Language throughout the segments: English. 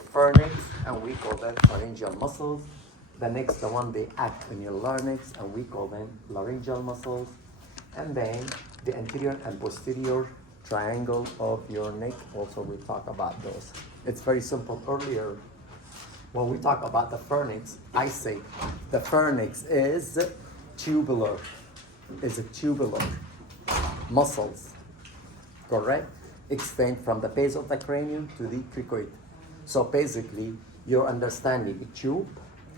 your pharynx, and we call them pharyngeal muscles. The next, the one they act in your larynx, and we call them laryngeal muscles. And then the anterior and posterior triangle of your neck, also we talk about those. It's very simple. Earlier, when we talk about the pharynx, I say the pharynx is tubular, muscles, correct? Extend from the base of the cranium to the cricoid. So basically, you're understanding a tube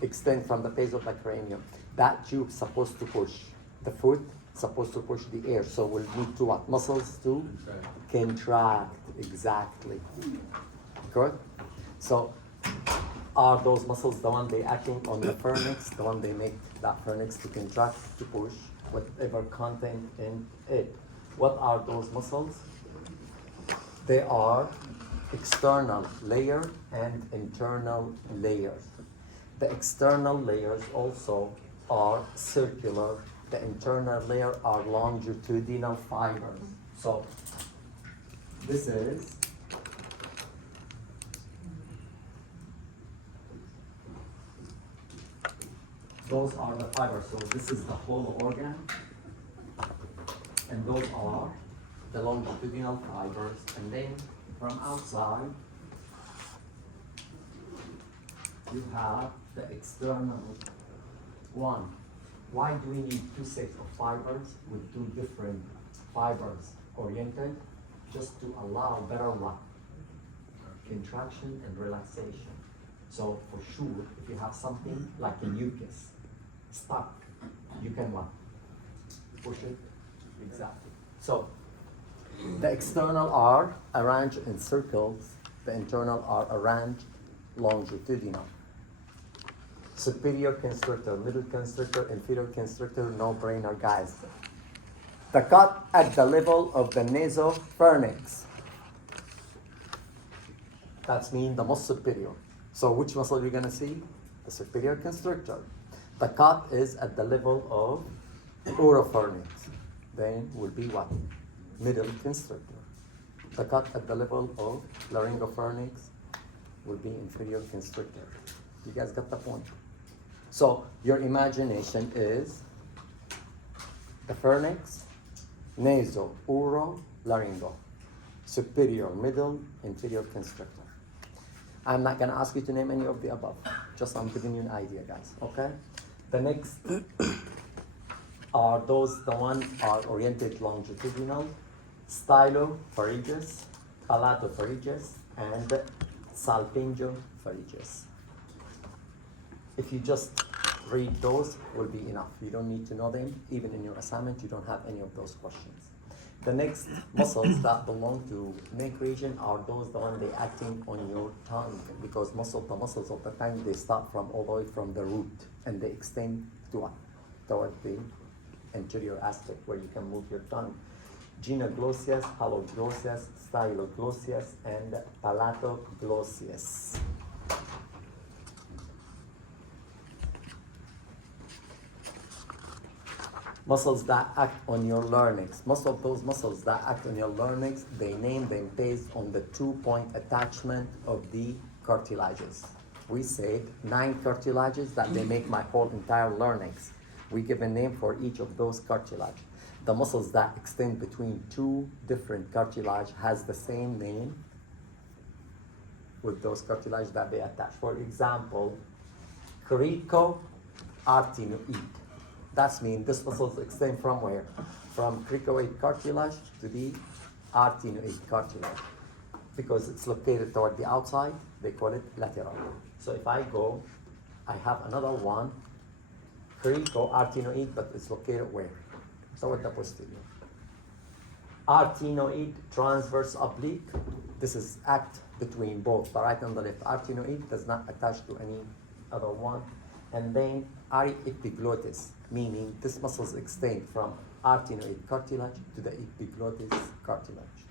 extend from the base of the cranium. That tube supposed to push the foot, supposed to push the air. So we'll need to what? Muscles to contract, exactly. Good? So are those muscles the one they acting on the pharynx, the one they make that pharynx to contract, to push whatever content in it? What are those muscles? They are external layer and internal layers. The external layers also are circular. The internal layer are longitudinal fibers. So this is those are the fibers. So this is the whole organ, and those are the longitudinal fibers. And then from outside, you have the external one. Why do we need two sets of fibers with two different fibers oriented? Just to allow better what? Contraction and relaxation. So for sure, if you have something like a mucus stuck, you can what? Push it, exactly. So the external are arranged in circles, the internal are arranged longitudinal. Superior constrictor, middle constrictor, inferior constrictor, no-brainer, guys. The cut at the level of the nasopharynx. That's mean the most superior. So which muscle are you gonna see? The superior constrictor. The cut is at the level of oropharynx. Then will be what? Middle constrictor. The cut at the level of laryngopharynx will be inferior constrictor. You guys got the point? So your imagination is the pharynx, naso, oro, laryngo, superior, middle, inferior constrictor. I'm not gonna ask you to name any of the above. Just I'm giving you an idea, guys, okay? The next are those, the one are oriented longitudinal, stylopharyngeus, palatopharyngeus, and salpingopharyngeus. If you just read those, will be enough. You don't need to know them. Even in your assignment, you don't have any of those questions. The next muscles that belong to neck region are those the one they acting on your tongue, because the muscles of the tongue, they start from all the way from the root and they extend to what? Toward the anterior aspect where you can move your tongue. Genioglossus, haloglossus, styloglossus, and palatoglossus. Muscles that act on your larynx. Most of those muscles that act on your larynx, they name them based on the 2-point attachment of the cartilages. We said 9 cartilages that they make my whole entire larynx. We give a name for each of those cartilage. The muscles that extend between 2 different cartilage has the same name with those cartilage that they attach. For example, cricoarytenoid. That means this muscle extend from where? From cricoid cartilage to the arytenoid cartilage. Because it's located toward the outside, they call it lateral. So if I go, I have another one, cricoarytenoid, but it's located where? Toward the posterior. Arytenoid, transverse oblique. This is act between both the right and the left. Arytenoid does not attach to any other one. And then epiglottis, meaning this muscles extend from arytenoid cartilage to the epiglottis cartilage.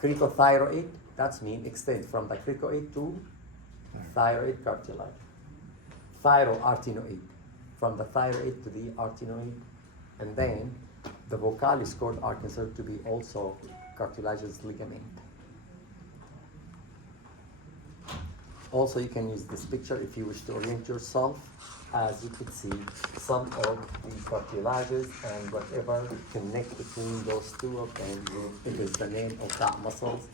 Cricothyroid, that's mean extend from the cricoid to thyroid cartilage. Thyroarytenoid, from the thyroid to the arytenoid. And then the vocalis cord are considered to be also cartilaginous ligament. Also, you can use this picture if you wish to orient yourself. As you can see, some of the cartilages and whatever connect between those two of them, it is the name of that muscles.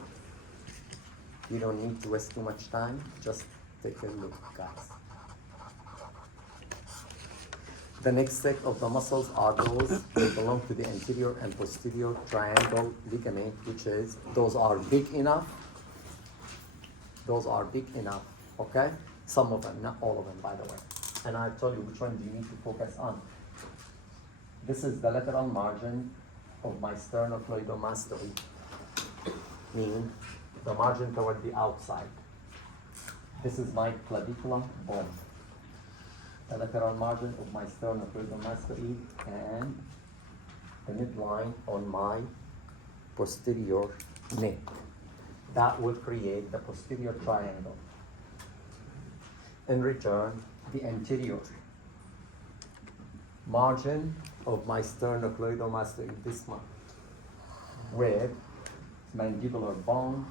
You don't need to waste too much time, just take a look, guys. The next set of the muscles are those, they belong to the anterior and posterior triangle ligament, which is, those are big enough. Those are big enough, okay? Some of them, not all of them, by the way. And I'll tell you which one do you need to focus on. This is the lateral margin of my sternocleidomastoid, meaning the margin toward the outside. This is my clavicular bone, the lateral margin of my sternocleidomastoid, and the midline on my posterior neck. That will create the posterior triangle. In return, the anterior margin of my sternocleidomastoid, this one, with mandibular bone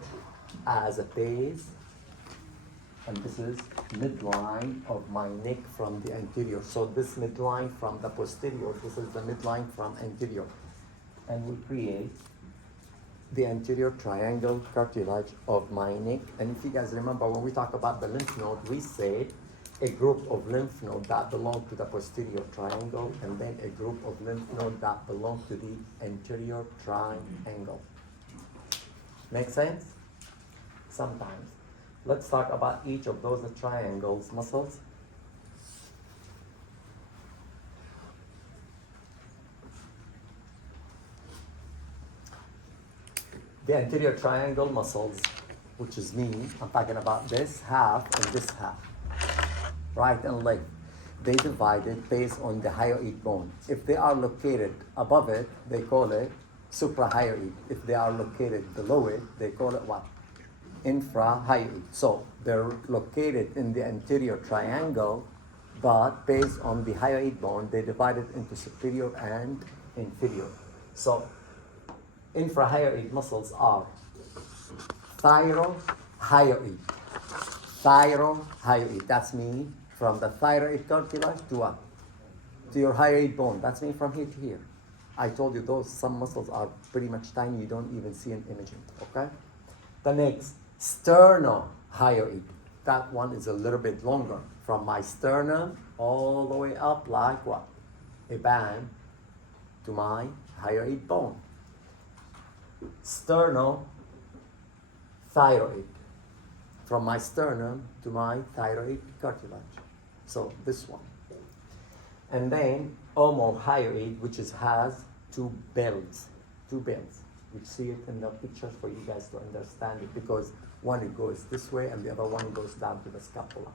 as a base, and this is midline of my neck from the anterior. So this midline from the posterior, this is the midline from anterior, and we create the anterior triangle cartilage of my neck. And if you guys remember, when we talk about the lymph node, we said a group of lymph nodes that belong to the posterior triangle, and then a group of lymph nodes that belong to the anterior triangle. Make sense? Sometimes. Let's talk about each of those triangles muscles. The anterior triangle muscles, which is me, I'm talking about this half and this half, right and left. They divided based on the hyoid bone. If they are located above it, they call it suprahyoid. If they are located below it, they call it what? Infrahyoid. So they're located in the anterior triangle, but based on the hyoid bone, they divided into superior and inferior. So infrahyoid muscles are thyrohyoid. Thyrohyoid. That's me from the thyroid cartilage to what? To your hyoid bone. That's me from here to here. I told you those, some muscles are pretty much tiny, you don't even see in imaging, okay? The next, sternohyoid. That one is a little bit longer. From my sternum all the way up like what? A band to my hyoid bone. Sternothyroid. From my sternum to my thyroid cartilage. So this one. And then omohyoid, which has two bells. Two bells. You see it in the picture for you guys to understand it, because one it goes this way and the other one goes down to the scapula.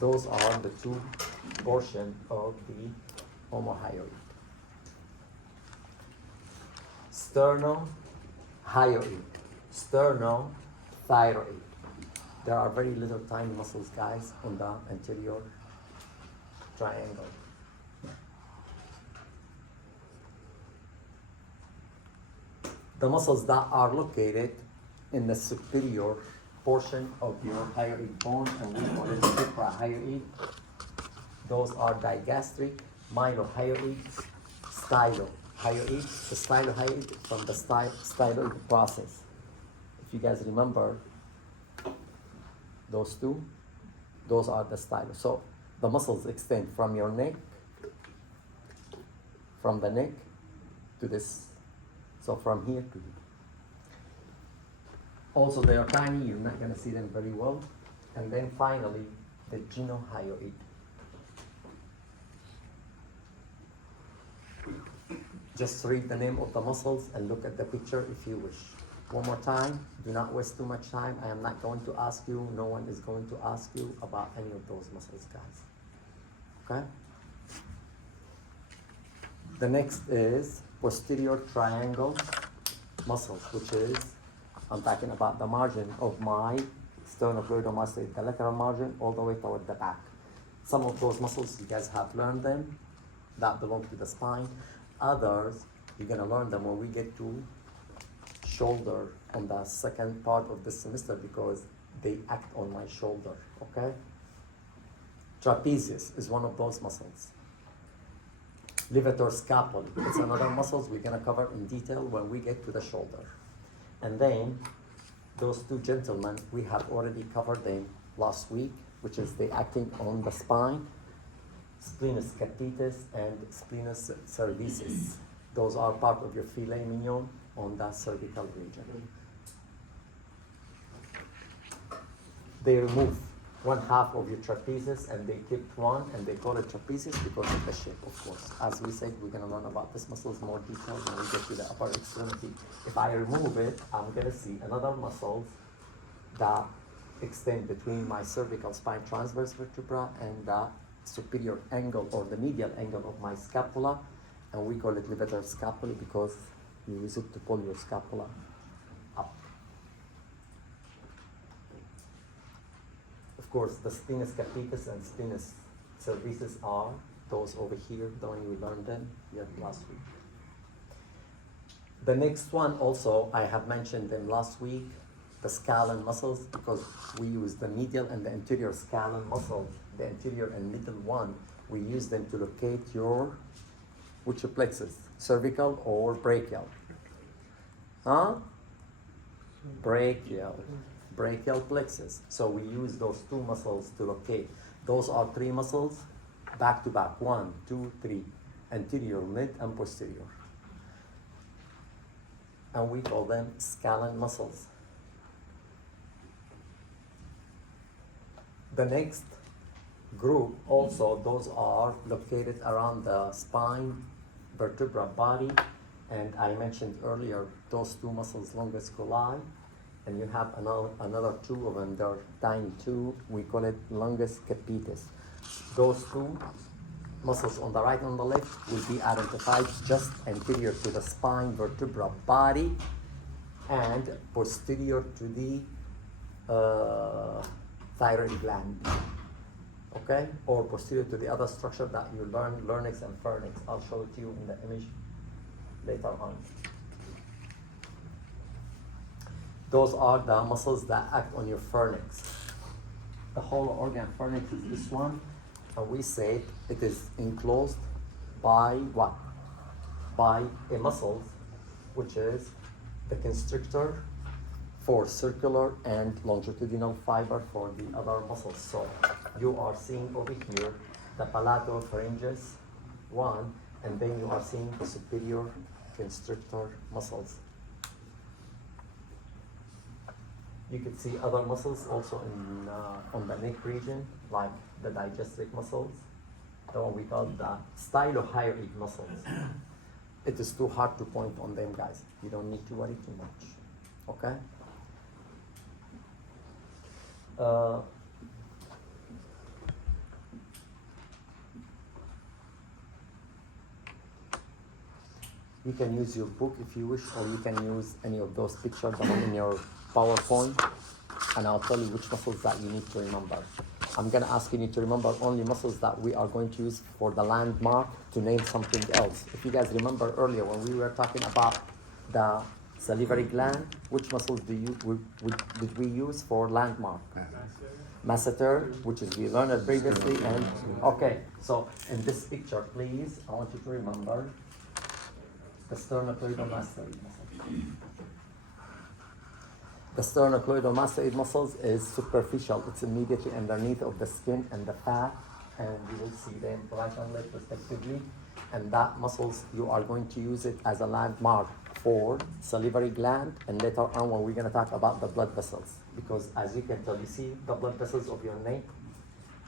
Those are the two portions of the omohyoid. Sternohyoid, sternothyroid. There are very little tiny muscles, guys, on the anterior triangle. The muscles that are located in the superior portion of your hyoid bone, and we call it suprahyoid. Those are digastric, mylohyoid, stylohyoid. The stylohyoid from the styloid process. If you guys remember, those two, those are the stylo. So the muscles extend from your neck, from the neck to this. So from here to here. Also, they are tiny, you're not going to see them very well. And then finally, the genohyoid. Just read the name of the muscles and look at the picture if you wish. One more time, do not waste too much time. I am not going to ask you, no one is going to ask you about any of those muscles, guys. Okay? The next is posterior triangle muscles, which is, I'm talking about the margin of my sternocleidomastoid, the lateral margin all the way toward the back. Some of those muscles, you guys have learned them. that belong to the spine. Others, you're gonna learn them when we get to shoulder on the second part of the semester because they act on my shoulder, okay? Trapezius is one of those muscles. Levator scapulae, it's another muscles we're gonna cover in detail when we get to the shoulder. And then those two gentlemen, we have already covered them last week, which is they acting on the spine, splenus capitis and splenus cervicis. Those are part of your filet mignon on the cervical region. They remove one half of your trapezius and they keep one and they call it trapezius because of the shape, of course. As we said, we're gonna learn about this muscles more detail when we get to the upper extremity. If I remove it, I'm gonna see another muscles that extend between my cervical spine transverse vertebra and the superior angle or the medial angle of my scapula, and we call it levator scapulae because you use it to pull your scapula up. Of course, the splenus capitis and splenus cervicis are those over here, the one we learned them last week. The next one also, I have mentioned them last week, the scalene muscles, because we use the medial and the anterior scalene muscles, the anterior and middle one, we use them to locate your, which plexus, cervical or brachial? Huh? Brachial plexus. So we use those two muscles to locate. Those are three muscles, back to back, 1, 2, 3, anterior, mid, and posterior. And we call them scalene muscles. The next group also, those are located around the spine, vertebra body, and I mentioned earlier those two muscles, longus colli, and you have another two of them, they're tiny two, we call it longus capitis. Those two muscles on the right and on the left will be identified just anterior to the spine, vertebra body, and posterior to the thyroid gland, okay? Or posterior to the other structure that you learn, larynx and pharynx. I'll show it to you in the image later on. Those are the muscles that act on your pharynx. The whole organ pharynx is this one, and we say it is enclosed by what? By a muscle, which is the constrictor for circular and longitudinal fiber for the other muscles. So you are seeing over here the palatopharyngeus one, and then you are seeing the superior constrictor muscles. You could see other muscles also in on the neck region, like the digestive muscles, the one we call the stylohyoid muscles. It is too hard to point on them, guys. You don't need to worry too much, okay? You can use your book if you wish, or you can use any of those pictures in your PowerPoint, and I'll tell you which muscles that you need to remember. I'm gonna ask you to remember only muscles that we are going to use for the landmark to name something else. If you guys remember earlier when we were talking about the salivary gland, which muscles did we use for landmark? Masseter, which is we learned it previously, and okay, so in this picture, please, I want you to remember the sternocleidomastoid muscle. The sternocleidomastoid muscles is superficial. It's immediately underneath of the skin and the fat, and you will see them right and left respectively. And that muscles, you are going to use it as a landmark for salivary gland, and later on when we're going to talk about the blood vessels. Because as you can tell, you see the blood vessels of your neck,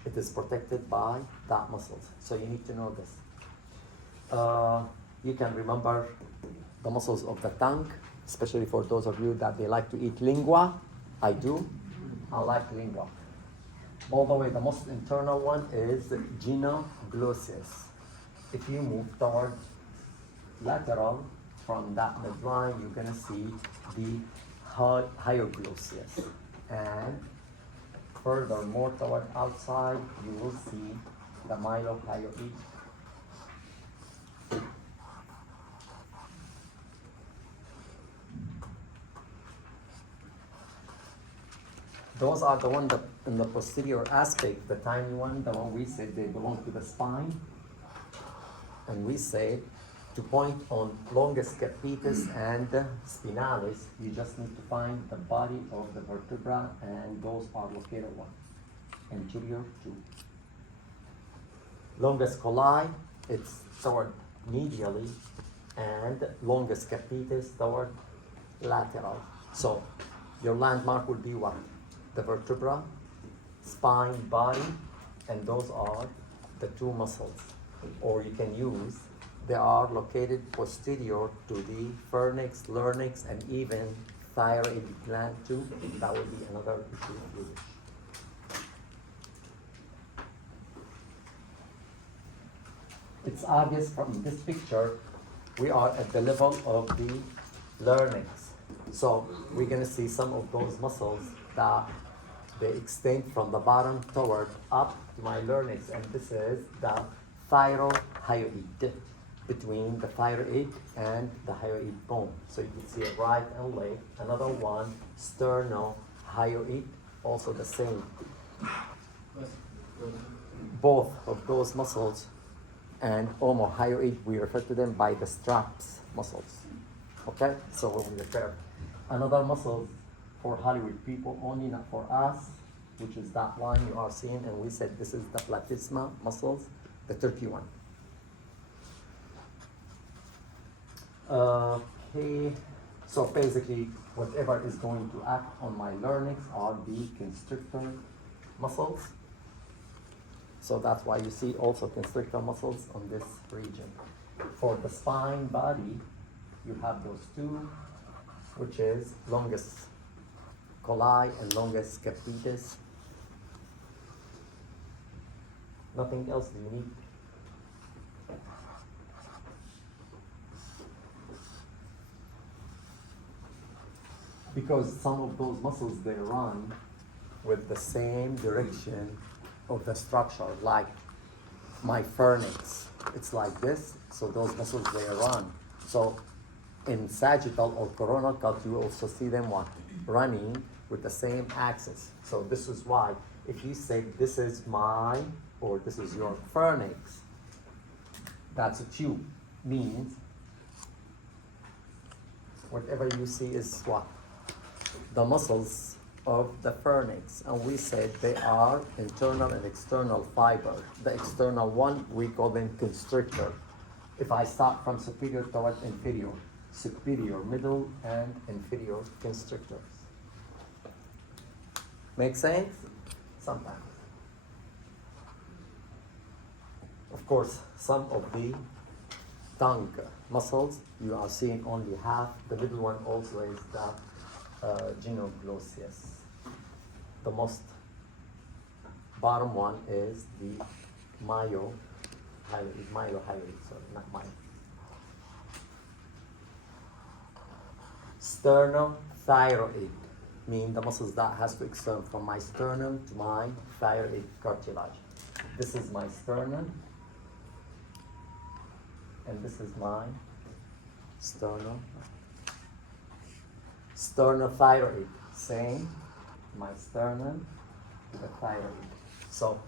it is protected by that muscles. So you need to know this. You can remember the muscles of the tongue, especially for those of you that they like to eat lingua. I do. I like lingua. All the way, the most internal one is genioglossus. If you move toward lateral from that midline, you're gonna see the hyoglossus. And further more toward outside, you will see the mylohyoid Those are the one that in the posterior aspect, the tiny one, the one we said they belong to the spine. And we say to point on longus capitis and spinalis, you just need to find the body of the vertebra, and those are located one, anterior to. Longus colli, it's toward medially, and longus capitis toward lateral. So your landmark will be what? The vertebra, spine, body, and those are the two muscles. Or you can use, they are located posterior to the pharynx, larynx, and even thyroid gland too. That would be another issue if you wish. It's obvious from this picture, we are at the level of the larynx. So we're gonna see some of those muscles that they extend from the bottom toward up to my larynx, and this is the thyrohyoid, between the thyroid and the hyoid bone. So you can see it right and left. Another one, sternohyoid, also the same. Both of those muscles and omohyoid, we refer to them by the straps muscles. Okay, so when we refer another muscle for Hollywood people only, not for us, which is that one you are seeing, and we said this is the platysma muscles, the turkey one. Okay, so basically whatever is going to act on my larynx are the constrictor muscles. So that's why you see also constrictor muscles on this region. For the spine body, you have those two, which is longus colli and longus capitis. Nothing else do you need. Because some of those muscles, they run with the same direction of the structure, like my pharynx. It's like this, so those muscles, they run. So in sagittal or coronal cut, you also see them what? Running with the same axis. So this is why, if you say this is my, or this is your pharynx, that's a tube, means whatever you see is what? The muscles of the pharynx, and we said they are internal and external fiber. The external one, we call them constrictor. If I start from superior toward inferior, superior, middle, and inferior constrictors. Make sense? Sometimes. Of course, some of the tongue muscles, you are seeing only half. The middle one also is the genioglossus. The most bottom one is the myohyoid, sorry, not myo. Sternothyroid, mean the muscles that has to extend from my sternum to my thyroid cartilage. This is my sternum, and this is my sternum. Sternothyroid, same, my sternum to the thyroid. So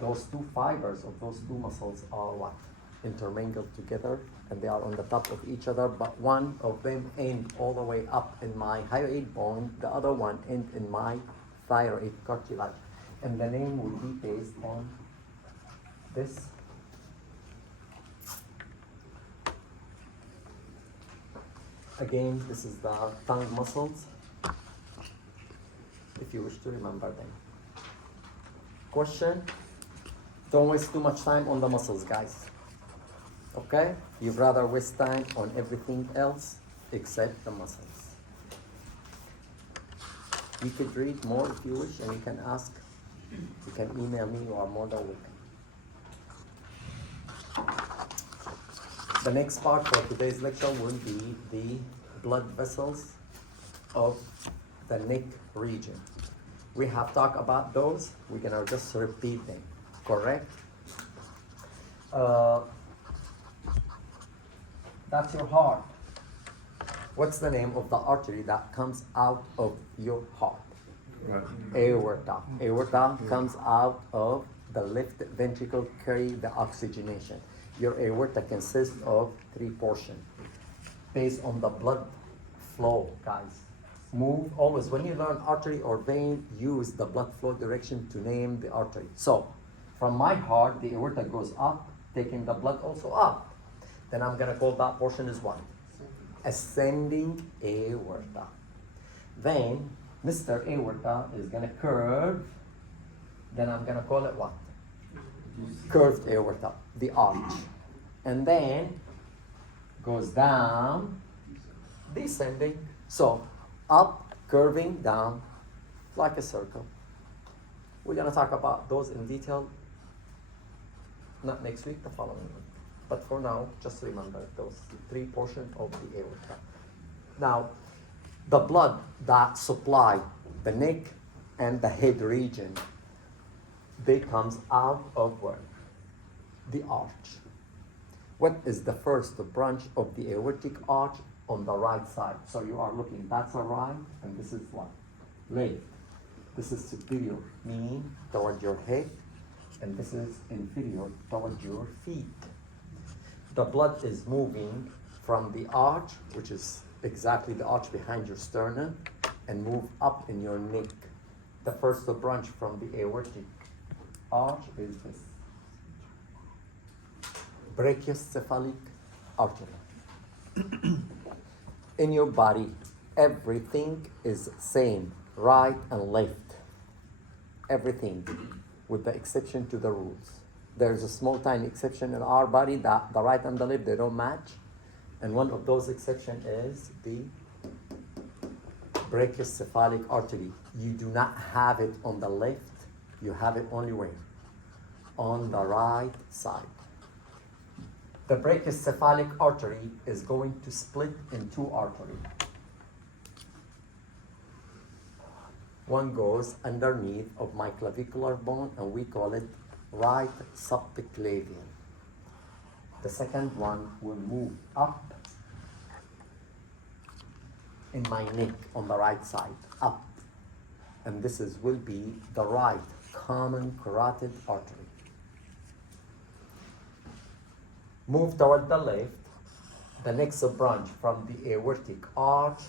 those two fibers of those two muscles are what? Intermingled together, and they are on the top of each other, but one of them end all the way up in my hyoid bone, the other one end in my thyroid cartilage. And the name will be based on this. Again, this is the tongue muscles, if you wish to remember them. Question? Don't waste too much time on the muscles, guys. Okay? You'd rather waste time on everything else except the muscles. You could read more if you wish, and you can ask. You can email me, you are more than welcome. The next part for today's lecture will be the blood vessels of the neck region. We have talked about those. We're gonna just repeat them, correct? That's your heart. What's the name of the artery that comes out of your heart? Aorta. Aorta comes out of the left ventricle, carry the oxygenation. Your aorta consists of 3 portions based on the blood flow, guys. Move always, when you learn artery or vein, use the blood flow direction to name the artery. So, from my heart, the aorta goes up, taking the blood also up. Then I'm gonna call that portion as what? Ascending aorta. Then, Mr. Aorta is gonna curve, then I'm gonna call it what? Curved aorta, the arch. And then, goes down, descending. So, up, curving, down, like a circle. We're gonna talk about those in detail, not next week, the following week. But for now, just remember those 3 portions of the aorta. Now, the blood that supply the neck and the head region, they comes out of where? The arch. What is the first branch of the aortic arch? On the right side. So you are looking, that's a right, and this is what? Left. This is superior, meaning toward your head, and this is inferior toward your feet. The blood is moving from the arch, which is exactly the arch behind your sternum, and move up in your neck. The first branch from the aortic arch is this. Brachiocephalic artery. In your body, everything is same, right and left. Everything, with the exception to the rules. There's a small tiny exception in our body that the right and the left, they don't match. And one of those exceptions is the brachiocephalic artery. You do not have it on the left, you have it only where? On the right side. The brachiocephalic artery is going to split in 2 arteries. One goes underneath of my clavicular bone, and we call it right subclavian. The second one will move up in my neck on the right side, up. And this will be the right common carotid artery. Move toward the left. The next branch from the aortic arch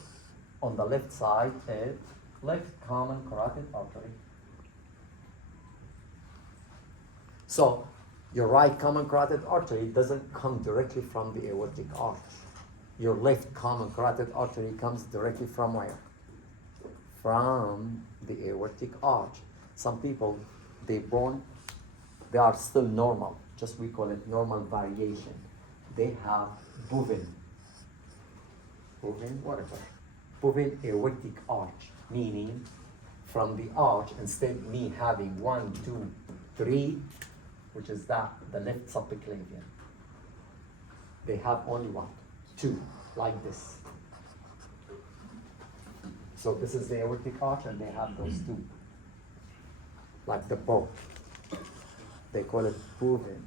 on the left side is left common carotid artery. So, your right common carotid artery doesn't come directly from the aortic arch. Your left common carotid artery comes directly from where? From the aortic arch. Some people, they are still normal. Just we call it normal variation. They have bovine aortic arch, meaning from the arch, instead me having 1, 2, 3, which is the left subclavian. They have only 1, 2, like this. So this is the aortic arch, and they have those 2, like the bow. They call it bovine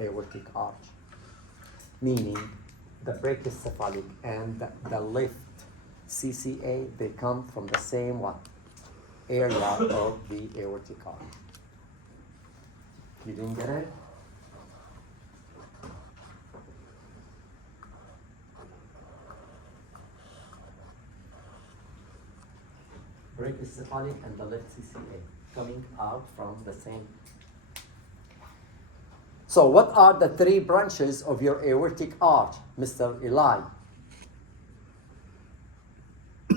aortic arch, meaning the brachiocephalic and the left CCA, they come from the same area of the aortic arch. You didn't get it? Brachiocephalic and the left CCA coming out from the same. So what are the 3 branches of your aortic arch, Mr. Eli?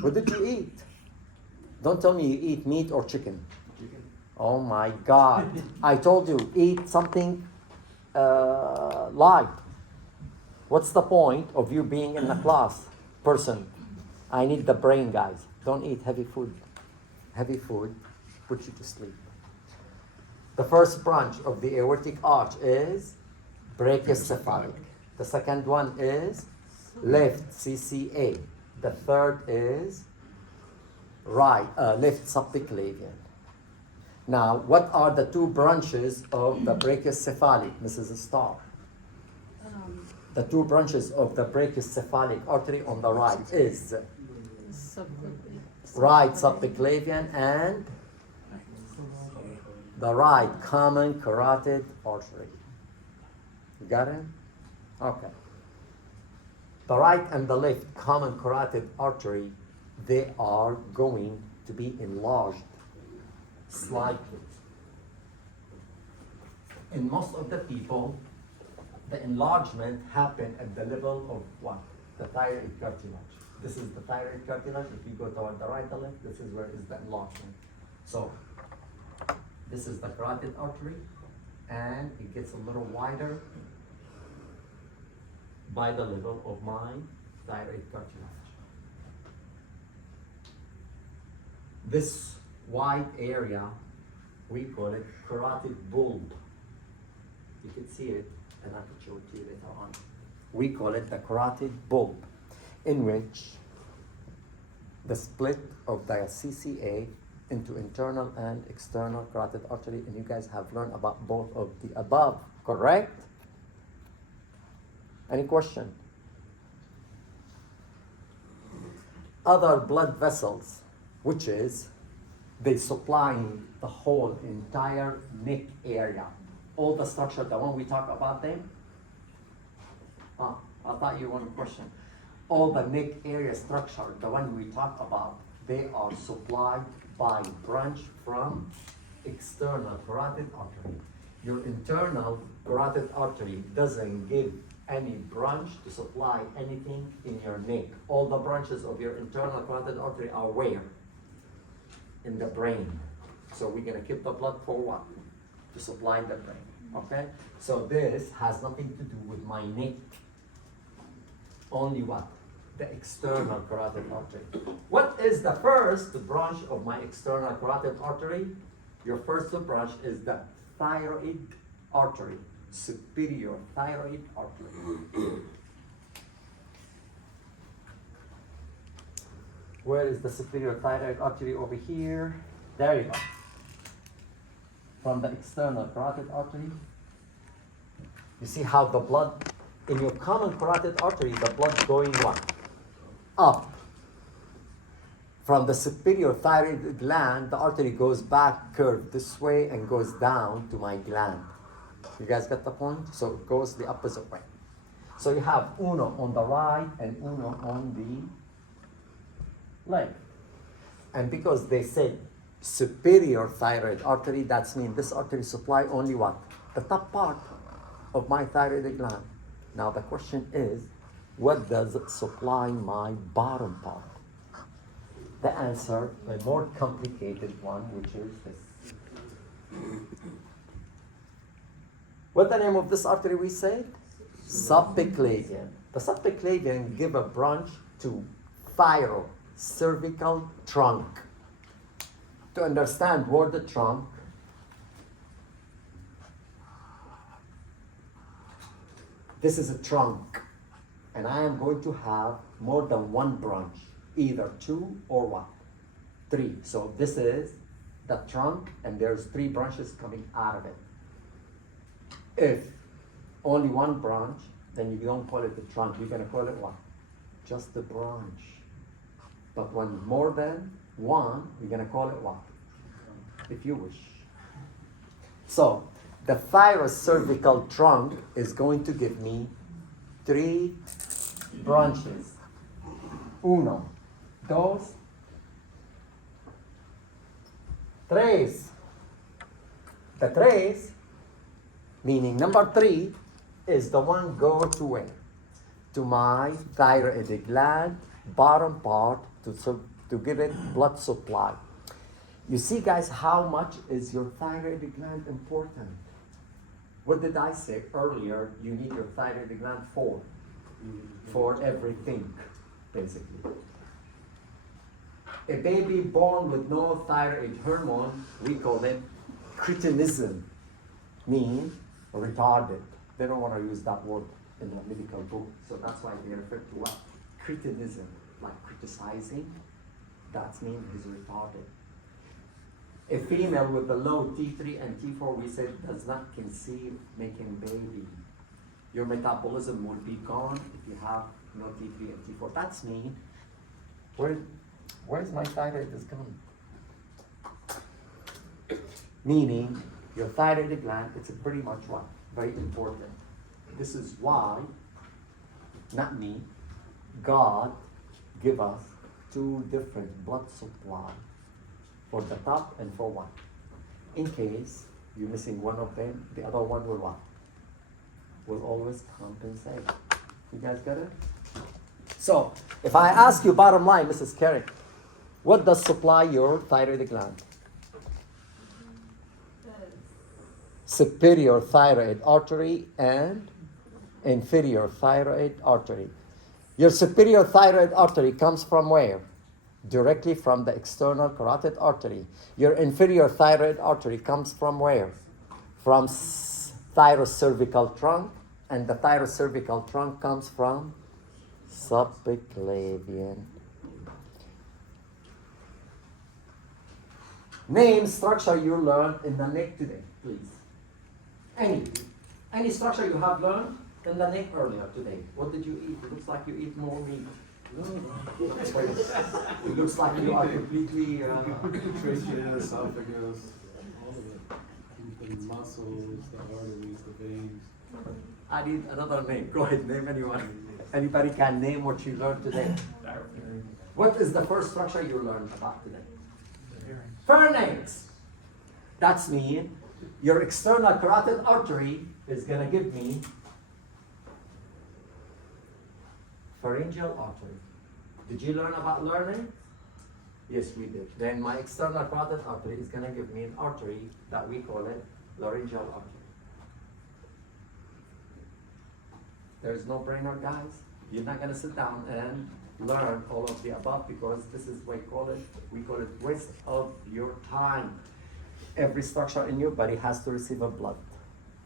What did you eat? Don't tell me you eat meat or chicken. Oh my God. I told you, eat something light. What's the point of you being in the class person? I need the brain, guys. Don't eat heavy food. Heavy food puts you to sleep. The first branch of the aortic arch is brachiocephalic. The second one is left CCA. The third is left subclavian. Now, what are the 2 branches of the brachiocephalic, Mrs. Starr? The 2 branches of the brachiocephalic artery on the right is right subclavian and the right common carotid artery. You got it? Okay. The right and the left common carotid artery, they are going to be enlarged slightly. In most of the people, the enlargement happen at the level of what? The thyroid cartilage. This is the thyroid cartilage. If you go toward the right or left, this is where is the enlargement. So this is the carotid artery, and it gets a little wider by the level of my thyroid cartilage. This wide area, we call it carotid bulb. You can see it, and I can show it to you later on. We call it the carotid bulb, in which the split of the CCA into internal and external carotid artery, and you guys have learned about both of the above, correct? Any question? Other blood vessels, which is they supplying the whole entire neck area. All the structure, the one we talk about them. I thought you wanted a question. All the neck area structure, the one we talk about, they are supplied by branch from external carotid artery. Your internal carotid artery doesn't give any branch to supply anything in your neck. All the branches of your internal carotid artery are where? In the brain. So we're gonna keep the blood for what? To supply the brain, okay? So this has nothing to do with my neck. Only what? The external carotid artery. What is the first branch of my external carotid artery? Your first branch is the thyroid artery, superior thyroid artery. Where is the superior thyroid artery? Over here. There you go. From the external carotid artery. You see how the blood, in your common carotid artery, the blood going what? Up. From the superior thyroid gland, the artery goes back, curved this way, and goes down to my gland. You guys get the point? So it goes the opposite way. So you have uno on the right and uno on the left. And because they said superior thyroid artery, that means this artery supply only what? The top part of my thyroid gland. Now the question is, what does it supply my bottom part? The answer, a more complicated one, which is this. What's the name of this artery we said? Subclavian. The subclavian give a branch to thyrocervical trunk. To understand where the trunk, this is a trunk, and I am going to have more than one branch, either 2 or what? 3. So this is the trunk, and there's 3 branches coming out of it. If only one branch, then you don't call it the trunk. You're gonna call it what? Just the branch. But when more than one, you're gonna call it what? If you wish. So the thyrocervical trunk is going to give me 3 branches. Uno, dos, tres. The tres, meaning number 3, is the one go to where? To my thyroid gland, bottom part, to give it blood supply. You see, guys, how much is your thyroid gland important? What did I say earlier? You need your thyroid gland for? For everything, basically. A baby born with no thyroid hormone, we call it cretinism, mean retarded. They don't want to use that word in the medical book, so that's why they refer to what? Cretinism, like criticizing. That means he's retarded. A female with the low T3 and T4, we said, does not conceive, making baby. Your metabolism will be gone if you have no T3 and T4. That's mean, where's my thyroid is gone? Meaning, Your thyroid gland, it's pretty much what? Very important. This is why, not me, God give us two different blood supply for the top and for one. In case you're missing one of them, the other one will what? Will always compensate. You guys get it? So, if I ask you bottom line, Mrs. Carey, what does supply your thyroid gland? Superior thyroid artery and inferior thyroid artery. Your superior thyroid artery comes from where? Directly from the external carotid artery. Your inferior thyroid artery comes from where? From thyrocervical trunk, and the thyrocervical trunk comes from subclavian. Name structure you learned in the neck today, please. Any structure you have learned in the neck earlier today. What did you eat? It looks like you eat more meat. It looks like you are completely trachea, esophagus, all of it. The muscles, the arteries, the veins. I need another name. Go ahead, name anyone. Anybody can name what you learned today. What is the first structure you learned about today? Pharynx. That's me. Your external carotid artery is going to give me pharyngeal artery. Did you learn about learning? Yes, we did. Then my external carotid artery is going to give me an artery that we call it laryngeal artery. There's no brainer, guys. You're not going to sit down and learn all of the above because this is what we call it waste of your time. Every structure in your body has to receive a blood.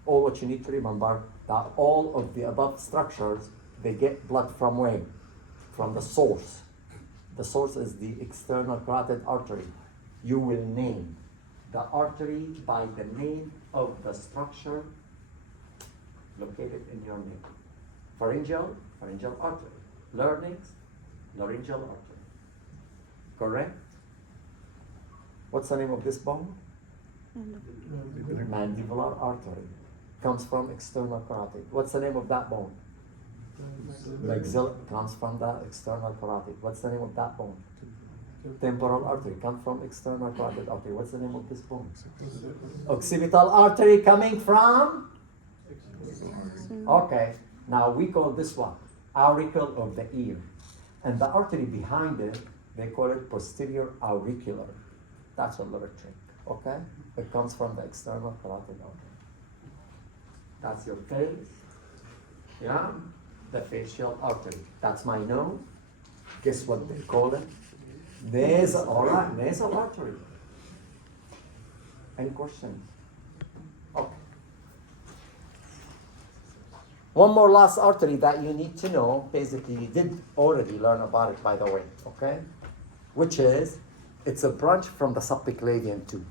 All what you need to remember that all of the above structures, they get blood from where? From the source. The source is the external carotid artery. You will name the artery by the name of the structure located in your neck. Pharyngeal artery. Larynx, laryngeal artery. Correct? What's the name of this bone? Mandibular artery. Comes from external carotid. What's the name of that bone? Maxilla comes from the external carotid. What's the name of that bone? Temporal artery comes from external carotid artery. What's the name of this bone? Occipital artery coming from? Okay. Now we call this one auricle of the ear. And the artery behind it, they call it posterior auricular. That's a little trick. Okay? It comes from the external carotid artery. That's your face. Yeah? The facial artery. That's my nose. Guess what they call it? Nasal. All right, nasal artery. Any questions? Okay. One more last artery that you need to know. Basically, you did already learn about it, by the way. Okay? Which is, it's a branch from the subclavian too,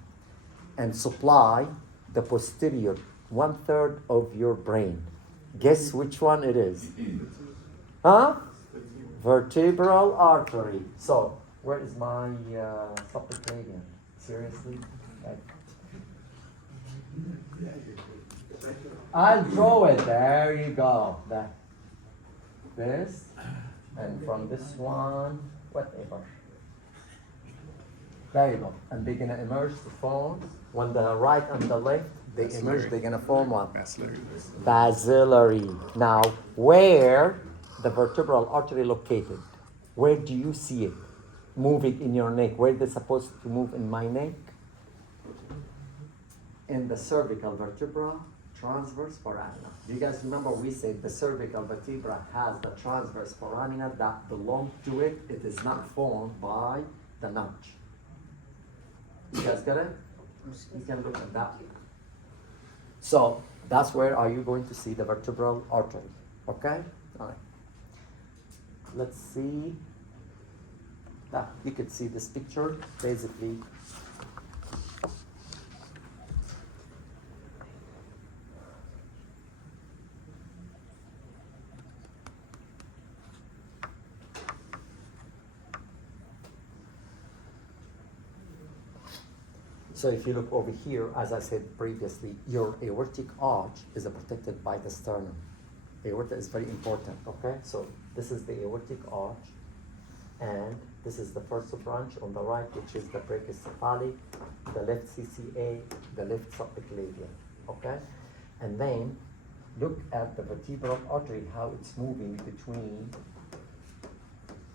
and supply the posterior 1/3 of your brain. Guess which one it is? Huh? Vertebral artery. So, where is my subclavian? Seriously? I'll draw it. There you go. This, and from this one, whatever. There you go. And they're gonna emerge to form. When the right and the left, they emerge, they're gonna form what? Basilarity. Now, where the vertebral artery located? Where do you see it moving in your neck? Where is it supposed to move in my neck? In the cervical vertebra, transverse foramina. Do you guys remember we said the cervical vertebra has the transverse foramina that belong to it? It is not formed by the notch. You guys get it? You can look at that. So that's where are you going to see the vertebral artery. Okay? All right. Let's see. You could see this picture. Basically, So if you look over here, as I said previously, your aortic arch is protected by the sternum. Aorta is very important, okay? So this is the aortic arch, and this is the first branch on the right, which is the brachiocephalic, the left CCA, the left subclavian, okay? And then look at the vertebral artery, how it's moving between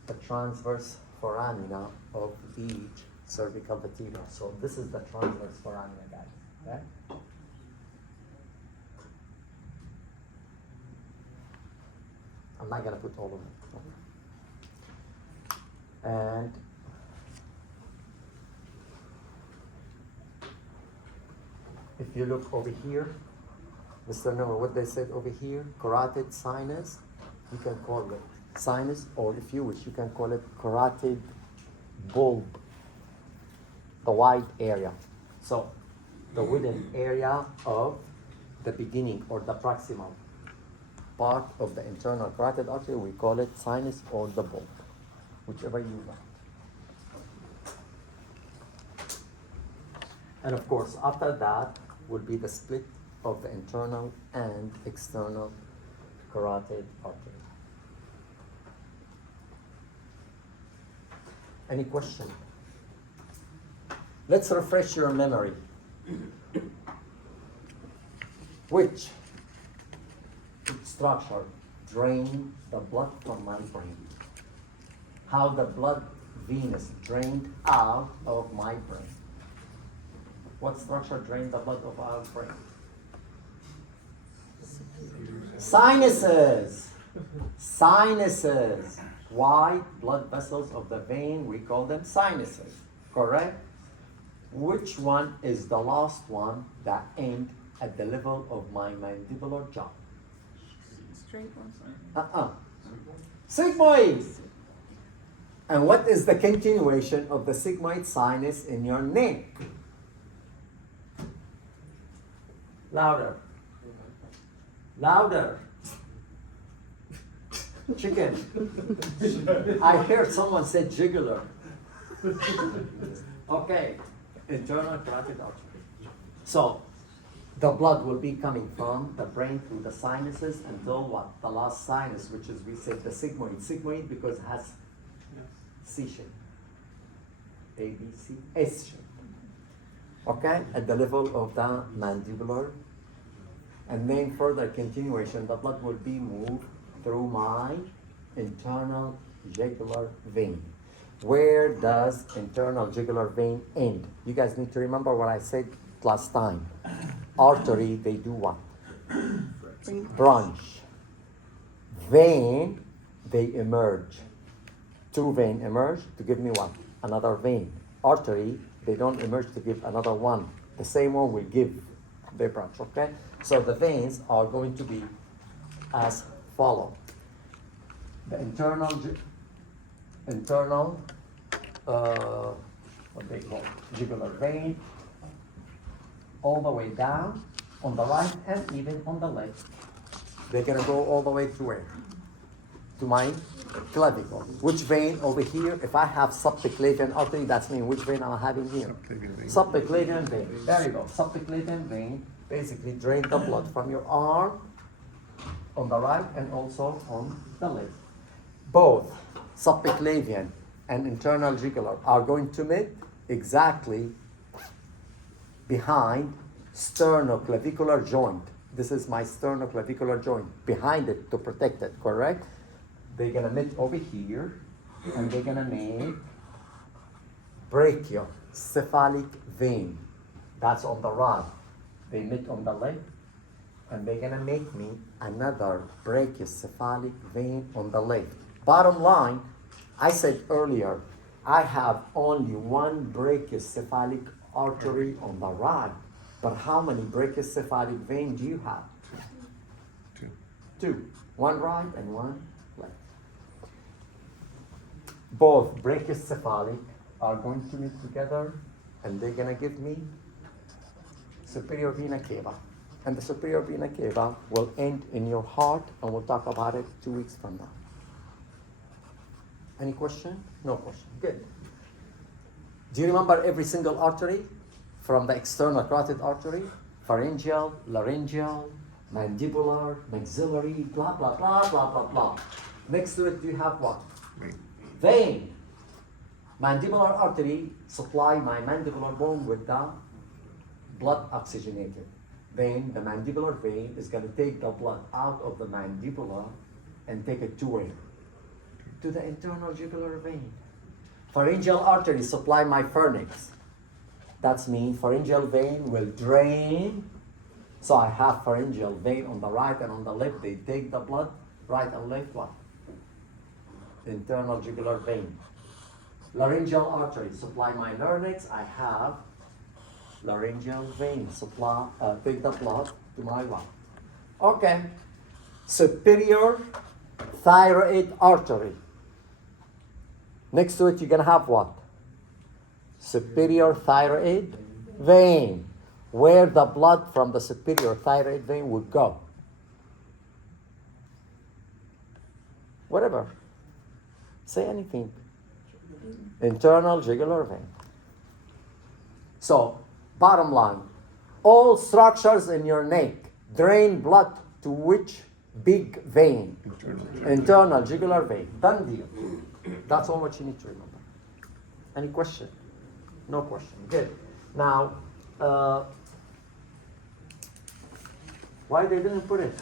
the transverse foramina of each cervical vertebra. So this is the transverse foramina, guys, okay? I'm not gonna put all of it. Okay. And if you look over here, Mr. Noah, what they said over here, carotid sinus, you can call it sinus, or if you wish, you can call it carotid bulb, the wide area. So the wooden area of the beginning or the proximal part of the internal carotid artery, we call it sinus or the bulb, whichever you want. And of course, after that will be the split of the internal and external carotid artery. Any question? Let's refresh your memory. Which structure drained the blood from my brain? How the blood venous drained out of my brain? What structure drained the blood of our brain? Sinuses. Sinuses. Wide blood vessels of the vein, we call them sinuses. Correct? Which one is the last one that end at the level of my mandibular jaw? Straight ones. Sigmoid. And what is the continuation of the sigmoid sinus in your neck? Louder. Louder. Chicken. I heard someone say jugular. Okay. Internal carotid artery. So, the blood will be coming from the brain through the sinuses until what? The last sinus, which is, we said, the sigmoid. Sigmoid because it has C shape. A, B, C, S shape. Okay? At the level of the mandibular. And then further continuation, the blood will be moved through my internal jugular vein. Where does internal jugular vein end? You guys need to remember what I said last time. Artery, they do what? Branch. Vein, they emerge. Two vein emerge to give me what? Another vein. Artery, they don't emerge to give another one. The same one will give the branch, okay? So the veins are going to be as follow. The internal, what they call jugular vein, all the way down on the right and even on the left. They're gonna go all the way to where? To my clavicle. Which vein over here? If I have subclavian artery, that's mean which vein I'm having here? Subclavian vein. There you go. Subclavian vein basically drain the blood from your arm on the right and also on the left. Both subclavian and internal jugular are going to meet exactly behind sternoclavicular joint. This is my sternoclavicular joint. Behind it to protect it, correct? They're gonna meet over here and they're gonna make brachiocephalic vein. That's on the right. They meet on the left and they're gonna make me another brachiocephalic vein on the left. Bottom line, I said earlier, I have only one brachiocephalic artery on the right, but how many brachiocephalic veins do you have? Two. One right and one left. Both brachiocephalic are going to meet together and they're gonna give me superior vena cava. And the superior vena cava will end in your heart, and we'll talk about it 2 weeks from now. Any question? No question. Good. Do you remember every single artery from the external carotid artery, pharyngeal, laryngeal, mandibular, maxillary, blah, blah, blah, blah, blah, blah. Next to it, you have what? Vein. Mandibular artery supply my mandibular bone with the blood oxygenated. Vein, the mandibular vein, is going to take the blood out of the mandibular and take it to where? To the internal jugular vein. Pharyngeal artery supply my pharynx. That's mean pharyngeal vein will drain. So I have pharyngeal vein on the right and on the left. They take the blood, right and left what? Internal jugular vein. Laryngeal artery supply my larynx. I have laryngeal vein supply, take the blood to my what? Okay. Superior thyroid artery. Next to it, you're gonna have what? Superior thyroid vein, where the blood from the superior thyroid vein would go. Whatever. Say anything. Internal jugular vein. So, bottom line, all structures in your neck drain blood to which big vein? Internal jugular vein. Done deal. That's all what you need to remember. Any question? No question. Good. Now, why they didn't put it?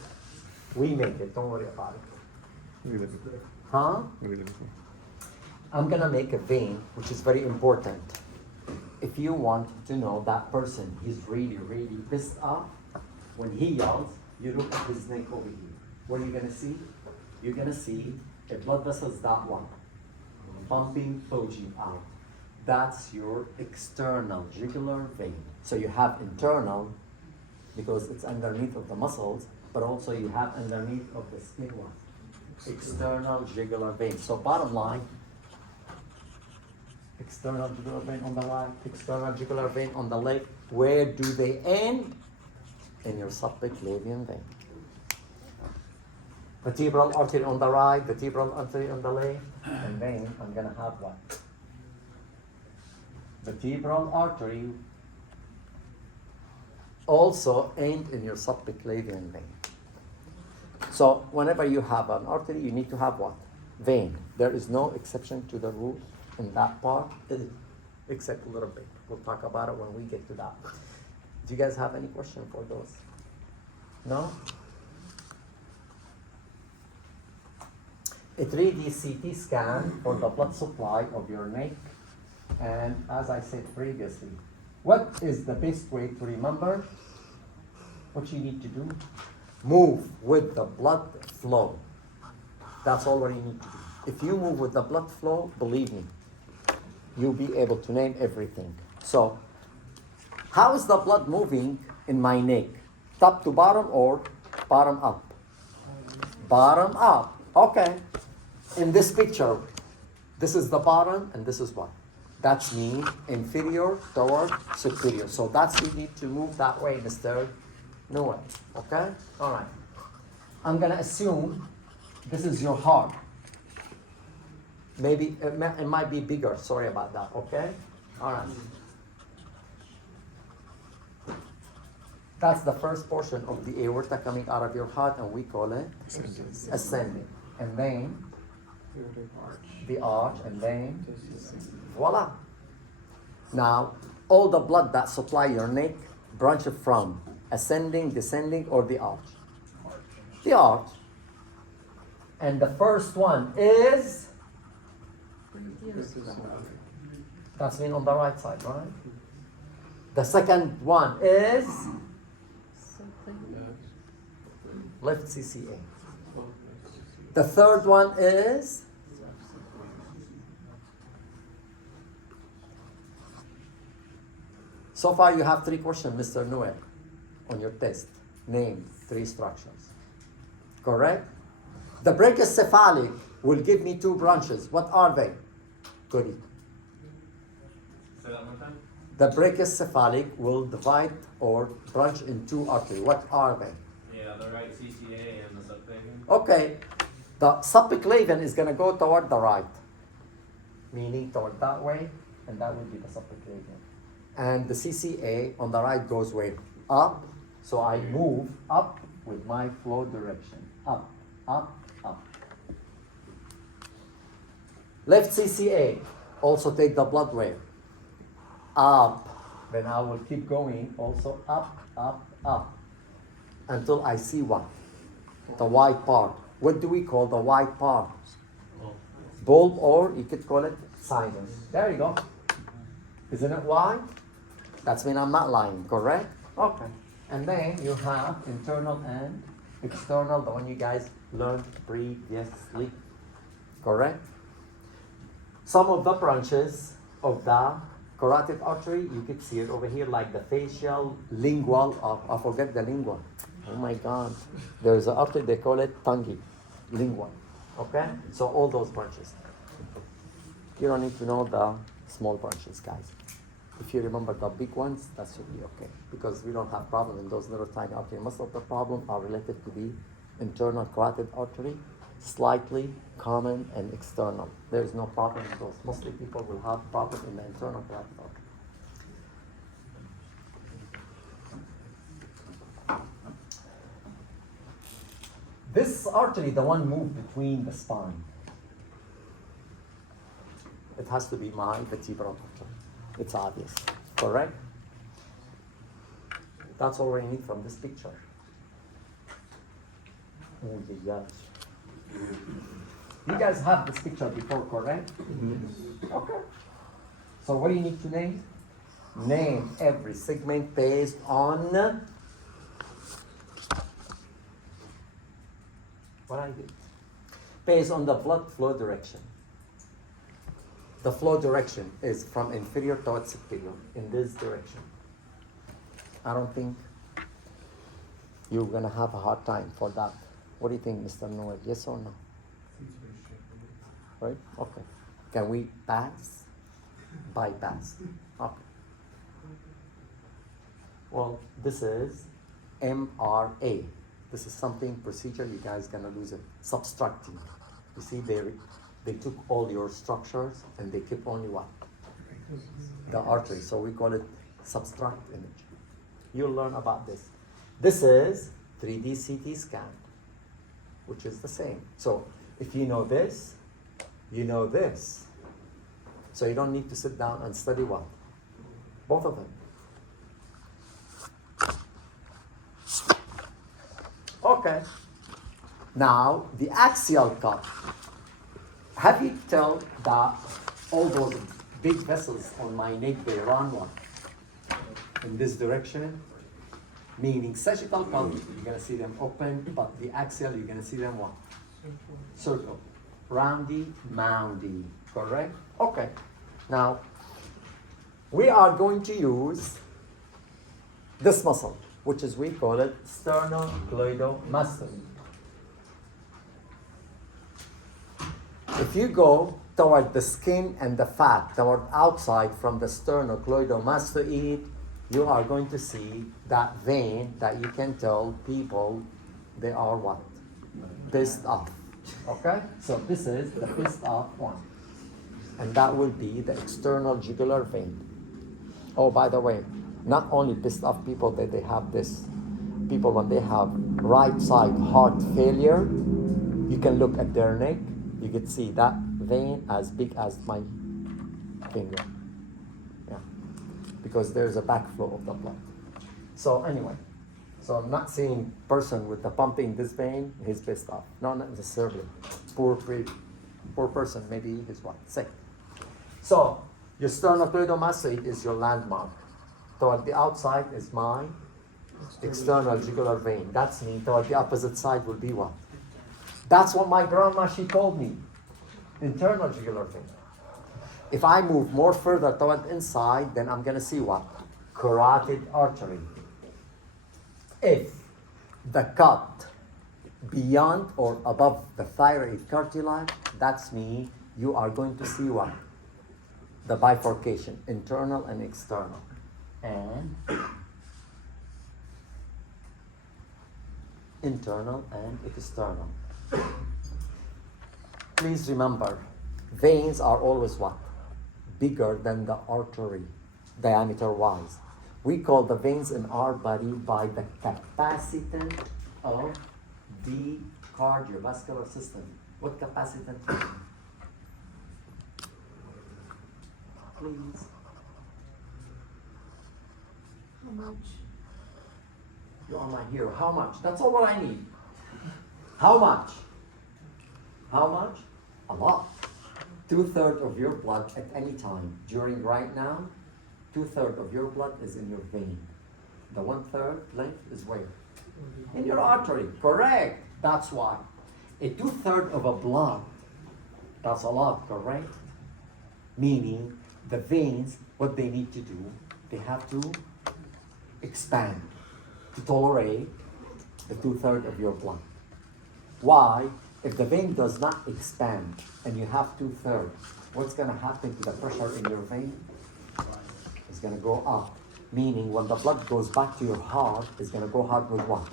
We make it. Don't worry about it. Huh? I'm gonna make a vein, which is very important. If you want to know that person, he's really, really pissed off. When he yells, you look at his neck over here. What are you gonna see? You're gonna see a blood vessel's that one, pumping, bulging out. That's your external jugular vein. So you have internal, because it's underneath of the muscles, but also you have underneath of the skin one. External jugular vein. So bottom line, external jugular vein on the right, external jugular vein on the left. Where do they end? In your subclavian vein. Vertebral artery on the right, vertebral artery on the left, and then I'm gonna have what? Vertebral artery also end in your subclavian vein. So whenever you have an artery, you need to have what? Vein. There is no exception to the rule in that part, except a little bit. We'll talk about it when we get to that. Do you guys have any question for those? No? A 3D CT scan for the blood supply of your neck. And as I said previously, what is the best way to remember what you need to do? Move with the blood flow. That's all what you need to do. If you move with the blood flow, believe me, you'll be able to name everything. So, how is the blood moving in my neck? Top to bottom or bottom up? Bottom up. Okay. In this picture, this is the bottom and this is what? That's mean inferior toward superior. So that's you need to move that way, Mr. Noah. Okay? All right. I'm going to assume this is your heart. Maybe it might be bigger. Sorry about that. Okay? All right. That's the first portion of the aorta coming out of your heart, and we call it ascending. And then the arch, and then voila. Now, all the blood that supply your neck branch from ascending, descending, or the arch? The arch. And the first one is, that's mean on the right side, right? The second one is left CCA. The third one is so far you have 3 questions, Mr. Noel, on your test. Name 3 structures. Correct? The brachiocephalic will give me 2 branches. What are they? Goody. Say that one time. The brachiocephalic will divide or branch in 2 arteries. What are they? Yeah, the right CCA and the subclavian. Okay. The subclavian is going to go toward the right, meaning toward that way, and that will be the subclavian. And the CCA on the right goes where? Up. So I move up with my flow direction. Up, up, up. Left CCA, also take the blood where? Up. Then I will keep going, also up, up, up. Until I see what? The white part. What do we call the white part? Bulb, or you could call it sinus. There you go. Isn't it white? That's when I'm not lying, correct? Okay. And then you have internal and external, the one you guys learned previously, correct? Some of the branches of the carotid artery, you could see it over here, like the facial, lingual, I forget the lingual. Oh my God. There's an artery, they call it tongue, lingual, okay? So all those branches. You don't need to know the small branches, guys. If you remember the big ones, that should be okay. Because we don't have problem in those little tiny arteries. Most of the problem are related to the internal carotid artery, slightly common and external. There is no problem in those. Mostly people will have problem in the internal carotid artery. This artery, the one moved between the spine. It has to be my vertebral artery. It's obvious, correct? That's all we need from this picture. Oh, yes. You guys have this picture before, correct? Okay. So what do you need to name? Name every segment based on what I did. Based on the blood flow direction. The flow direction is from inferior towards superior in this direction. I don't think you're gonna have a hard time for that. What do you think, Mr. Noel? Yes or no? Right? Okay. Can we pass? Bypass. Okay. Well, this is MRA. This is something procedure you guys gonna lose it. Subtracting. You see, they took all your structures and they keep only what? The artery. So we call it subtract image. You'll learn about this. This is 3D CT scan, which is the same. So if you know this, you know this. So you don't need to sit down and study what? Both of them. Okay. Now, the axial cut. Have you tell that all those big vessels on my neck, they run what? In this direction? Meaning surgical cut, you're gonna see them open, but the axial, you're gonna see them what? Circle. Roundy, moundy, correct? Okay. Now, we are going to use this muscle, which is, we call it sternocleidomastoid. If you go toward the skin and the fat, toward outside from the sternocleidomastoid, you are going to see that vein that you can tell people they are what? Pissed off. Okay? So this is the pissed off one. And that will be the external jugular vein. Oh, by the way, not only pissed off people that they have this, people when they have right side heart failure, you can look at their neck, you can see that vein as big as my finger. Yeah. Because there's a backflow of the blood. So anyway, so I'm not seeing person with the pumping this vein, he's pissed off. No, not necessarily. Poor person, maybe he's what? Sick. So your sternocleidomastoid is your landmark. Toward the outside is my external jugular vein. That's me. Toward the opposite side will be what? That's what my grandma, she told me. Internal jugular vein. If I move more further toward inside, then I'm gonna see what? Carotid artery. If the cut beyond or above the thyroid cartilage, that's me, you are going to see what? The bifurcation, internal and external. And internal and external. Please remember, veins are always what? Bigger than the artery. diameter-wise. We call the veins in our body by the capacitance of the cardiovascular system. What capacitance? Please. How much? You are my hero. How much? That's all what I need. How much? How much? A lot. 2/3 of your blood at any time. During right now, 2/3 of your blood is in your vein. The 1/3 length is where? In your artery. Correct. That's why. A 2/3 of a blood, that's a lot, correct? Meaning the veins, what they need to do, they have to expand to tolerate the 2/3 of your blood. Why? If the vein does not expand and you have 2/3, what's going to happen to the pressure in your vein? It's going to go up. Meaning when the blood goes back to your heart, it's going to go hard with what?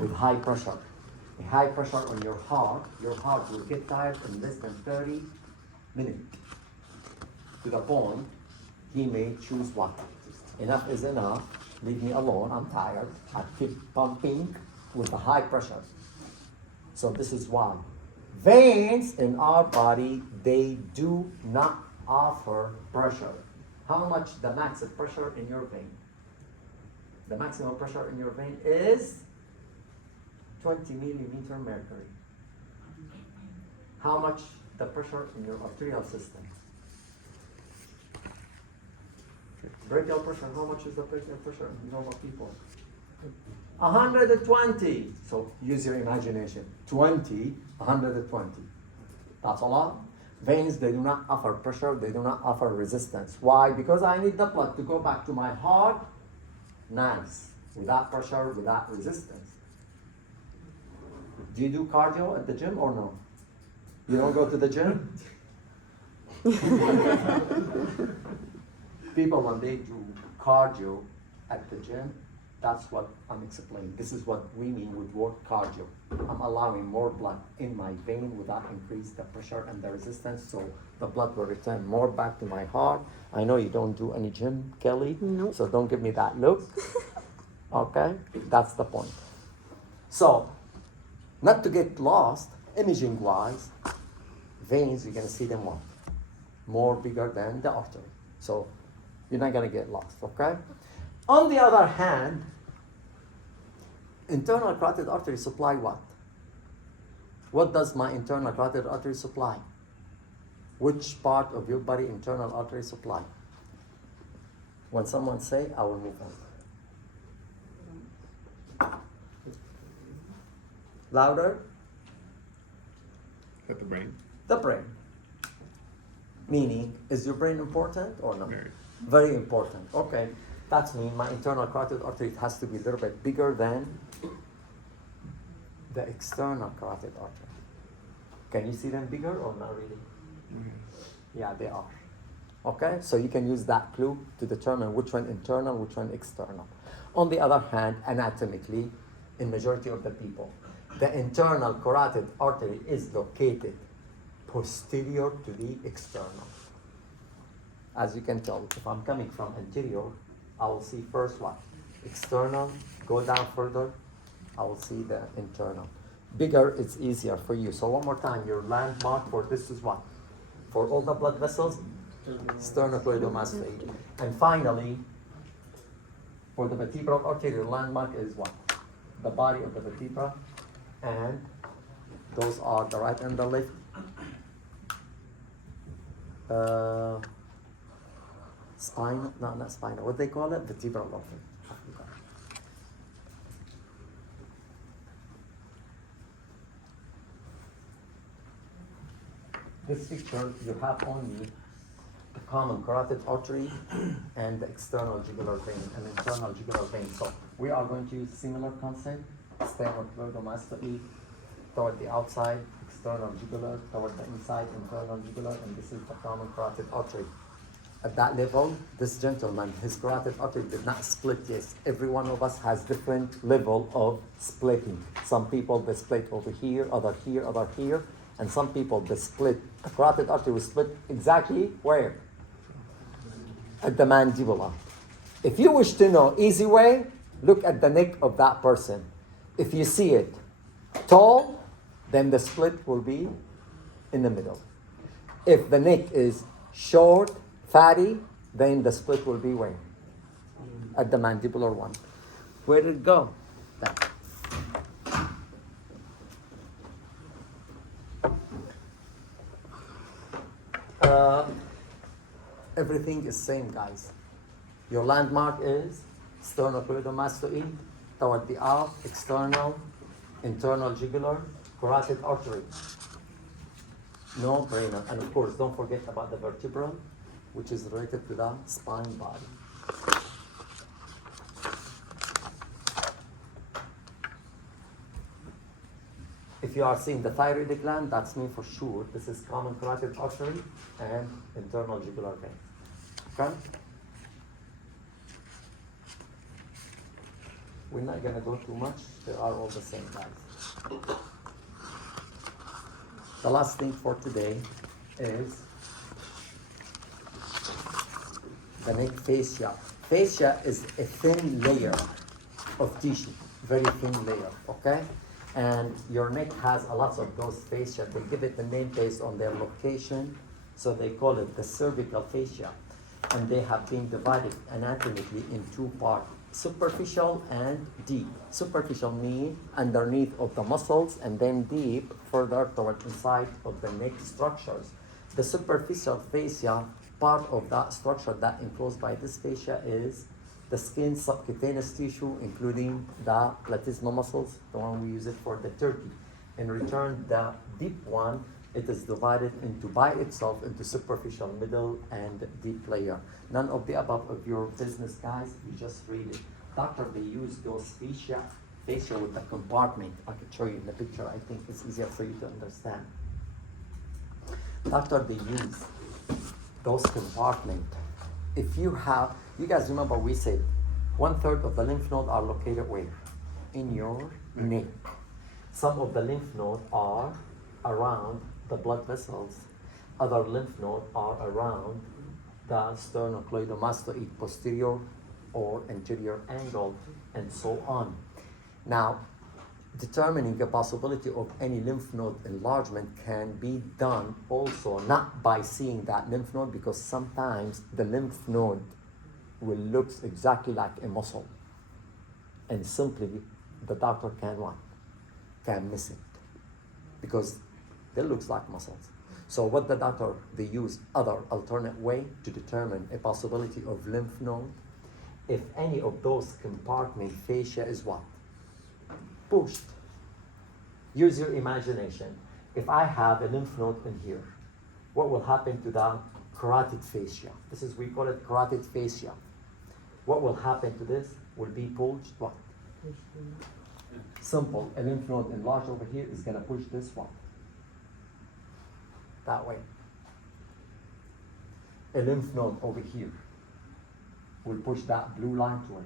With high pressure. A high pressure on your heart will get tired in less than 30 minutes. To the point, he may choose what? Enough is enough. Leave me alone. I'm tired. I keep pumping with the high pressure. So this is why. Veins in our body, they do not offer pressure. How much the maximum pressure in your vein? The maximum pressure in your vein is 20 millimeter mercury. How much the pressure in your arterial system? Brachial pressure, how much is the brachial pressure in normal people? 120. So use your imagination. 20, 120. That's a lot. Veins, they do not offer pressure, they do not offer resistance. Why? Because I need the blood to go back to my heart. Nice. Without pressure, without resistance. Do you do cardio at the gym or no? You don't go to the gym? People, when they do cardio at the gym, that's what I'm explaining. This is what we mean with word cardio. I'm allowing more blood in my vein without increase the pressure and the resistance, so the blood will return more back to my heart. I know you don't do any gym, Kelly, Nope. so don't give me that look. Okay? That's the point. So, not to get lost, imaging-wise, veins, you're going to see them what? More bigger than the artery. So, you're not going to get lost, okay? On the other hand, internal carotid artery supply what? What does my internal carotid artery supply? Which part of your body internal artery supply? When someone say, I will move on. Louder? At the brain. The brain. Meaning, is your brain important or not? Very. Very important. Okay. That means my internal carotid artery has to be a little bit bigger than the external carotid artery. Can you see them bigger or not really? Yeah, they are. Okay, so you can use that clue to determine which one internal, which one external. On the other hand, anatomically, in majority of the people, the internal carotid artery is located posterior to the external. As you can tell, if I'm coming from anterior, I will see first what? External, go down further, I will see the internal. Bigger, it's easier for you. So one more time, your landmark for this is what? For all the blood vessels, sternocleidomastoid. And finally, for the vertebral artery, your landmark is what? The body of the vertebra, and those are the right and the left. Spine, no, not spinal. What they call it? Vertebral artery. This picture, you have only the common carotid artery and the external jugular vein and internal jugular vein. So we are going to use similar concept. Sternocleidomastoid toward the outside, external jugular toward the inside, internal jugular, and this is the common carotid artery. At that level, this gentleman, his carotid artery did not split. Yes, every one of us has different level of splitting. Some people, they split over here, other here, other here. And some people, they split. The carotid artery was split exactly where? at the mandibular. If you wish to know easy way, look at the neck of that person. If you see it tall, then the split will be in the middle. If the neck is short, fatty, then the split will be where? At the mandibular one. Where did it go? That. Everything is same, guys. Your landmark is sternocleidomastoid toward the out, external, internal jugular, carotid artery. No brainer. And of course, don't forget about the vertebral, which is related to the spine body. If you are seeing the thyroid gland, that's me for sure. This is common carotid artery and internal jugular vein. Okay? We're not gonna go too much. They are all the same, guys. The last thing for today is the neck fascia. Fascia is a thin layer of tissue, very thin layer, okay? And your neck has a lot of those fascia. They give it the name based on their location, so they call it the cervical fascia. And they have been divided anatomically in two parts, superficial and deep. Superficial means underneath of the muscles, and then deep further toward inside of the neck structures. The superficial fascia, part of that structure that enclosed by this fascia is the skin subcutaneous tissue, including the platysma muscles, the one we use it for the turkey. In return, the deep one, it is divided into by itself into superficial, middle, and deep layer. None of the above of your business, guys. You just read it. Doctor, they use those fascia with the compartment. I can show you in the picture. I think it's easier for you to understand. Doctor, they use those compartments. If you have, you guys remember we said 1/3 of the lymph nodes are located where? In your neck. Some of the lymph nodes are around the blood vessels. Other lymph nodes are around the sternocleidomastoid posterior or anterior angle, and so on. Now, determining the possibility of any lymph node enlargement can be done also not by seeing that lymph node, because sometimes the lymph node will look exactly like a muscle, and simply the doctor can what? Can miss it, because it looks like muscles. So what the doctor, they use other alternate way to determine a possibility of lymph node. If any of those compartment fascia is what? Pushed. Use your imagination. If I have a lymph node in here, what will happen to the carotid fascia? This is, we call it carotid fascia. What will happen to this? Will be pushed what? Simple. A lymph node enlarged over here is gonna push this one. That way. A lymph node over here will push that blue line to it.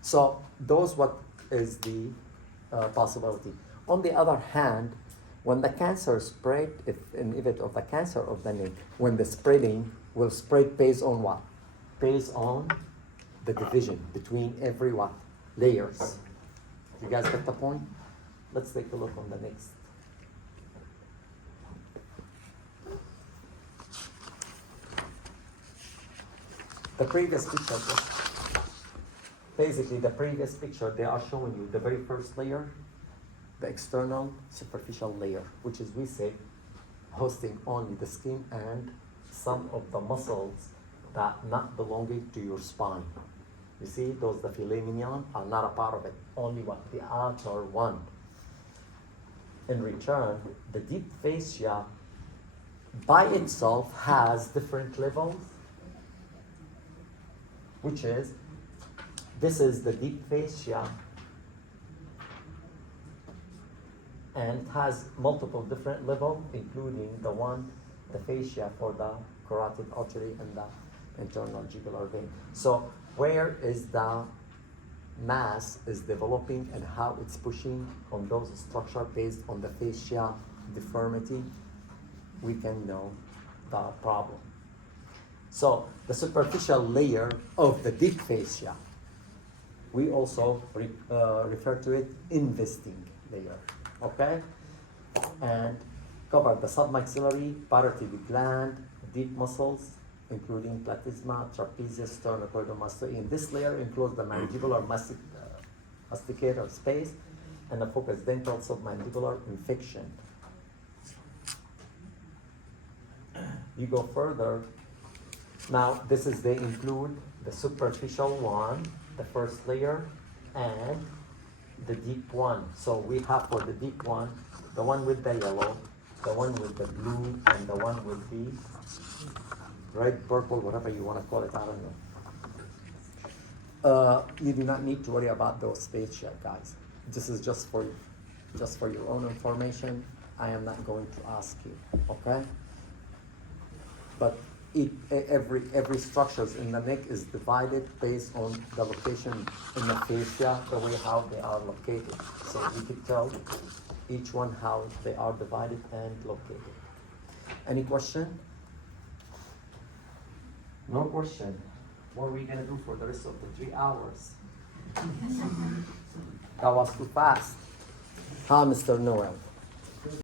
So those what is the possibility. On the other hand, when the cancer spread, if an event of the cancer of the neck, when the spreading will spread based on what? Based on the division between every what? Layers. You guys get the point? Let's take a look on the next. The previous picture, basically the previous picture, they are showing you the very first layer, the external superficial layer, which is, we say, hosting only the skin and some of the muscles that not belonging to your spine. You see, those, the filet mignon, are not a part of it, only what? The outer one. In return, the deep fascia by itself has different levels, which is, this is the deep fascia, and has multiple different levels, including the fascia for the carotid artery and the internal jugular vein. So where is the mass is developing and how it's pushing on those structures based on the fascia deformity, we can know the problem. So the superficial layer of the deep fascia, we also refer to it investing layer, okay? And cover the submaxillary, parotid gland, deep muscles, including platysma, trapezius, sternocleidomastoid. This layer includes the mandibular masticator space and the focus dental submandibular infection. You go further. Now, they include the superficial one, the first layer, and the deep one. So we have for the deep one, the one with the yellow, the one with the blue, and the one with the red, purple, whatever you want to call it, I don't know. You do not need to worry about those space yet, guys. This is just for your own information. I am not going to ask you, okay? But every structures in the neck is divided based on the location in the fascia, the way how they are located. So you could tell each one how they are divided and located. Any question? No question. What are we gonna do for the rest of the 3 hours? That was too fast. Huh, Mr. Noel?